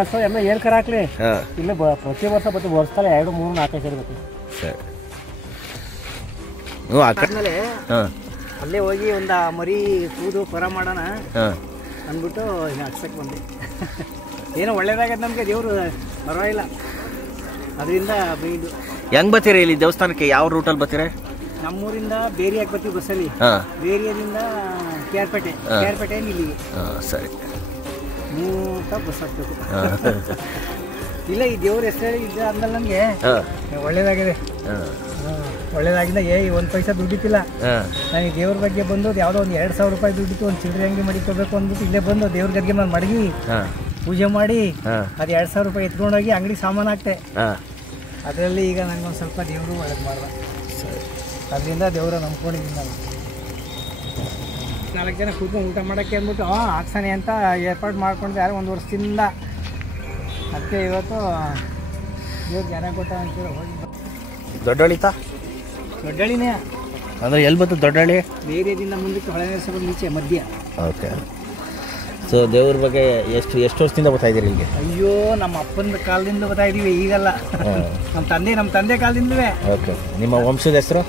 ಅಷ್ಟು ಎಲ್ಲ ಏನು ಕರ ಹಾಕ್ಲಿ ಇಲ್ಲ ಪ್ರತಿ ವರ್ಷ ಬತ್ತಿ ವರ್ಷದಲ್ಲ 2, 3, 4 ಸೇರಿ ಬತ್ತಿ. ಆದ್ಮೇಲೆ ಅಲ್ಲೇ ಹೋಗಿ ಒಂದು ಮರಿ ಕೂದು ಪರ ಮಾಡೋಣ ಅಂದ್ಬಿಟ್ಟು ಹಾಕ್ಸಕ್ಕೆ ಬಂದೆ. ಏನೋ ಒಳ್ಳೇದಾಗತ್ತೆ ನಮಗೆ, ದೇವರು ಪರವಾಗಿಲ್ಲ ಅದರಿಂದ ಬೈದು. ಹೆಂಗ್ ಬರ್ತೀರಿ ಇಲ್ಲಿ ದೇವಸ್ಥಾನಕ್ಕೆ? ಯಾವ ರೂಟಲ್ಲಿ ಬರ್ತೀರಾ? ನಮ್ಮೂರಿಂದ ಬೇರಿಯಾಗಿ ಬರ್ತೀವಿ ಬಸ್ಸಲ್ಲಿ. ಬೇರಿಯಾದಿಂದ ಕೇರ್ಪೇಟೆಯಿಂದ ಇಲ್ಲಿಗೆ. ಸರಿ, 3 ಬಸ್ ಹಾಕ್ಬೇಕು. ಇಲ್ಲ ಈ ದೇವ್ರ ಹೆಸರು ಇದ್ದ ಅಂದಲ್ಲಿ ನನಗೆ ಒಳ್ಳೇದಾಗಿದೆ. ಒಳ್ಳೇದಾಗಿಂದ ಒಂದು ಪೈಸಾ ದುಡ್ಡಿತ್ತಿಲ್ಲ. ನನಗೆ ದೇವ್ರ ಬಗ್ಗೆ ಬಂದು ಯಾವುದೋ ಒಂದು 2,000 ರೂಪಾಯಿ ದುಡ್ಡಿತ್ತು, ಒಂದು ಚಿಲ್ಲರೆ ಅಂಗಡಿ ಮಡಿಕೋಬೇಕು ಅಂದ್ಬಿಟ್ಟು ಇಲ್ಲೇ ಬಂದು ದೇವ್ರ ಗದ್ಗೆ ನಾನು ಮಡಗಿ ಪೂಜೆ ಮಾಡಿ ಅದು 2,000 ರೂಪಾಯಿ ಎತ್ಕೊಂಡೋಗಿ ಅಂಗಡಿ ಸಾಮಾನು ಹಾಕ್ತೆ. ಅದರಲ್ಲಿ ಈಗ ನನಗೊಂದು ಸ್ವಲ್ಪ ದೇವರು ಒಳ್ಳೇದು ಮಾಡ್ದ. ಅದರಿಂದ ದೇವರ ನಂಬ್ಕೊಂಡಿದ್ದೀನಿ ನಾನು. 4 ಜನ ಕೂತ್ಕೊಂಡು ಊಟ ಮಾಡೋಕ್ಕೆ ಅಂದ್ಬಿಟ್ಟು ಹಾಕ್ಸಾನೆ ಅಂತ ಏರ್ಪಾಡು ಮಾಡ್ಕೊಂಡಿದ್ದಾರೆ 1 ವರ್ಷದಿಂದ. ಅದಕ್ಕೆ ಇವತ್ತು ದೇವ್ರು ಜನ ಕೊಟ್ಟ ಅಂತೇಳಿ ಹೋಗಿ. ದೊಡ್ಡಹಳ್ಳಿನೇ ಅಂದರೆ ಎಲ್ಲಿ ಬಂತು ದೊಡ್ಡಹಳ್ಳಿ? ಬೇರೆದಿಂದ ಮುಂದಕ್ಕೆ ಹೊಳೆನರಸೀಪುರ ಈಚೆ ಮಧ್ಯ. ಓಕೆ. ಸೊ ದೇವ್ರ ಬಗ್ಗೆ ಎಷ್ಟು ವರ್ಷದಿಂದ ಬರ್ತಾ ಇದ್ದೀರಿ ಇಲ್ಲಿಗೆ? ಅಯ್ಯೋ, ನಮ್ಮ ಅಪ್ಪನ ಕಾಲದಿಂದ ಬರ್ತಾ ಇದ್ದೀವಿ, ಈಗಲ್ಲ. ನಮ್ಮ ತಂದೆ ಕಾಲದಿಂದಲೇ. ಓಕೆ. ನಿಮ್ಮ ವಂಶದ ಹೆಸರು?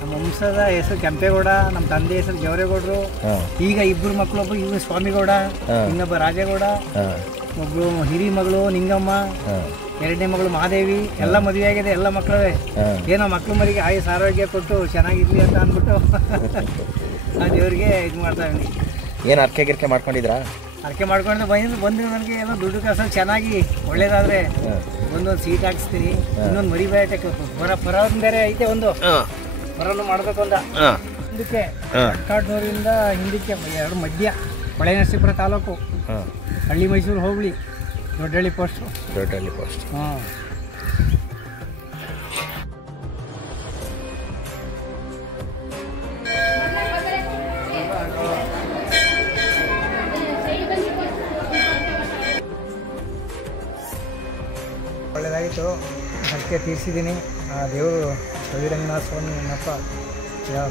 ನಮ್ಮ ವಂಶದ ಹೆಸರು ಕೆಂಪೇಗೌಡ, ನಮ್ಮ ತಂದೆ ಹೆಸರು ಜವರೇಗೌಡರು. ಈಗ 2 ಮಕ್ಕಳು, ಒಬ್ಬರು ಇವರು ಸ್ವಾಮಿಗೌಡ, ಇನ್ನೊಬ್ಬ ರಾಜೇಗೌಡ, ಒಬ್ರು ಹಿರಿ ಮಗಳು ನಿಂಗಮ್ಮ, 2ನೇ ಮಗಳು ಮಹಾದೇವಿ. ಎಲ್ಲ ಮದುವೆ ಆಗಿದೆ, ಎಲ್ಲ ಮಕ್ಕಳೇ. ಏನೋ ಮಕ್ಳು ಮರಿಗೆ ಆಯುಸ್ ಆರೋಗ್ಯ ಕೊಟ್ಟು ಚೆನ್ನಾಗಿರ್ಲಿ ಅಂತ ಅಂದ್ಬಿಟ್ಟು ಆ ದೇವ್ರಿಗೆ ಇದು ಮಾಡ್ತಾ ಇದ್ದೀನಿ. ಏನು ಅರ್ಕೆ ಮಾಡ್ಕೊಂಡಿದ್ರಾ? ಅರ್ಕೆ ಮಾಡ್ಕೊಂಡು ಬಂದು ನನಗೆ ಏನೋ ದುಡ್ಡು ಕಾಸು ಚೆನ್ನಾಗಿ ಒಳ್ಳೇದಾದ್ರೆ ಒಂದೊಂದು ಸೀಟ್ ಹಾಕಿಸ್ತೀನಿ. ಇನ್ನೊಂದು ಮರಿ ಬೇಟೆ ಪರ ಬೇರೆ ಐತೆ, ಒಂದು ಪರನು ಮಾಡಬೇಕು ಅಂತ. ಹಿಂದಕ್ಕೆ ಕಾಡ್ನೂರಿಂದ ಹಿಂದಕ್ಕೆ 2 ಮಧ್ಯ ಹೊಳೆನರಸೀಪುರ ತಾಲೂಕು, ಹಳ್ಳಿ ಮೈಸೂರು ಹೋಬಳಿ, ದೊಡ್ಡಹಳ್ಳಿ ಪೋಸ್ಟು. ಹಾಂ. ಒಳ್ಳೆಯದಾಗಿತ್ತು, ಅದಕ್ಕೆ ತೀರಿಸಿದ್ದೀನಿ. ಆ ದೇವರು ರವಿರಂಗನಾಥ ಸ್ವಾಮಿ ನನ್ನಪ್ಪ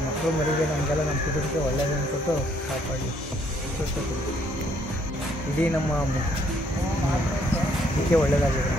ಮಕ್ಕಳು ಮರಿಗೆ ನಮಗೆಲ್ಲ ನಮ್ಮ ಕುಟುಂಬಕ್ಕೆ ಒಳ್ಳೆಯದನ್ನು ಕೊಟ್ಟು ಕಾಪಾಡಿ ಇಡೀ ನಮ್ಮ ಇದಕ್ಕೆ ಒಳ್ಳೆಯದಾಗಿದೆ.